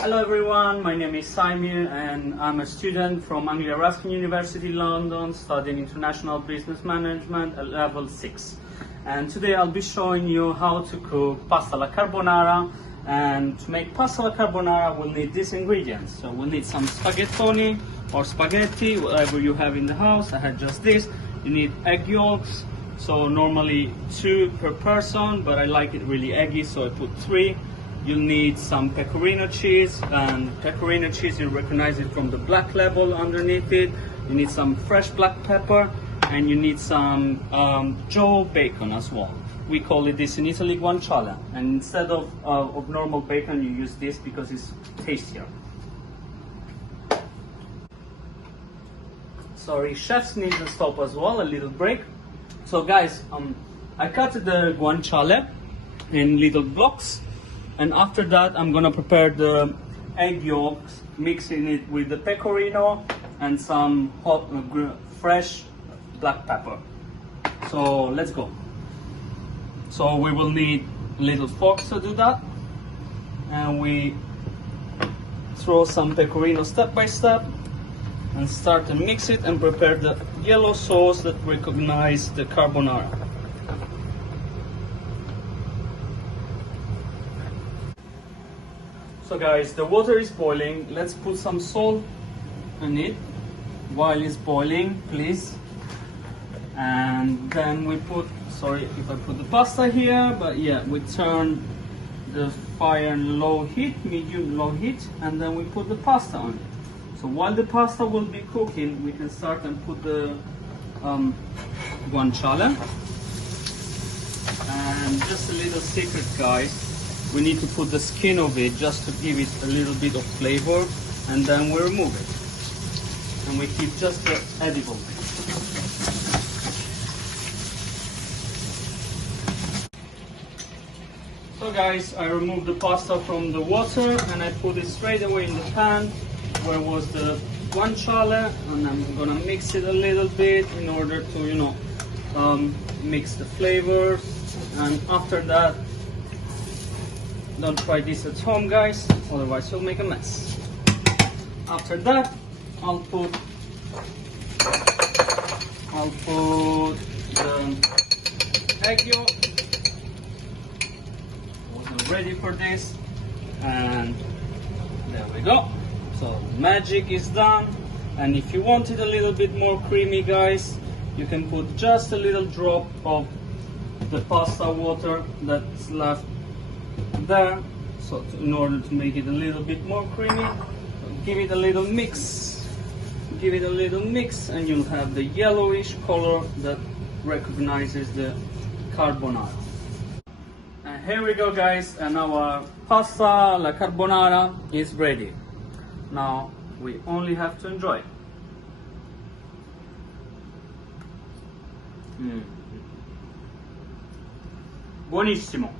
Hello everyone, my name is Saimir and I'm a student from Anglia Ruskin University London studying International Business Management at level 6. And today I'll be showing you how to cook pasta alla carbonara. And to make pasta alla carbonara we'll need these ingredients. So we'll need some spaghettoni or spaghetti, whatever you have in the house. I had just this. You need egg yolks, so normally 2 per person, but I like it really eggy, so I put 3. You'll need some pecorino cheese, and pecorino cheese, you recognize it from the black label underneath it. You need some fresh black pepper, and you need some Joe bacon as well. We call it this in Italy guanciale, and instead of normal bacon you use this because it's tastier. Sorry, chefs need to stop as well, a little break. So guys, I cut the guanciale in little blocks. And after that, I'm gonna prepare the egg yolks, mixing it with the pecorino and some hot, fresh black pepper. So let's go. So we will need little forks to do that. And we throw some pecorino step by step and start to mix it and prepare the yellow sauce that recognize the carbonara. So guys, the water is boiling. Let's put some salt in it while it's boiling, please. And then we put, sorry if I put the pasta here, but yeah, we turn the fire on low heat, medium low heat, and then we put the pasta on. So while the pasta will be cooking, we can start and put the guanciale. And just a little secret, guys. We need to put the skin of it just to give it a little bit of flavor, and then we remove it. And we keep just the edible bit. So guys, I removed the pasta from the water and I put it straight away in the pan where was the guanciale, and I'm gonna mix it a little bit in order to, mix the flavors. And after that, don't try this at home, guys, otherwise you'll make a mess. After that, I'll put the egg yolk. Wasn't ready for this, and there we go. So magic is done. And if you want it a little bit more creamy, guys, you can put just a little drop of the pasta water that's left there, so in order to make it a little bit more creamy. Give it a little mix, and you'll have the yellowish color that recognizes the carbonara. And here we go, guys, and our pasta alla carbonara is ready. Now we only have to enjoy. Buonissimo.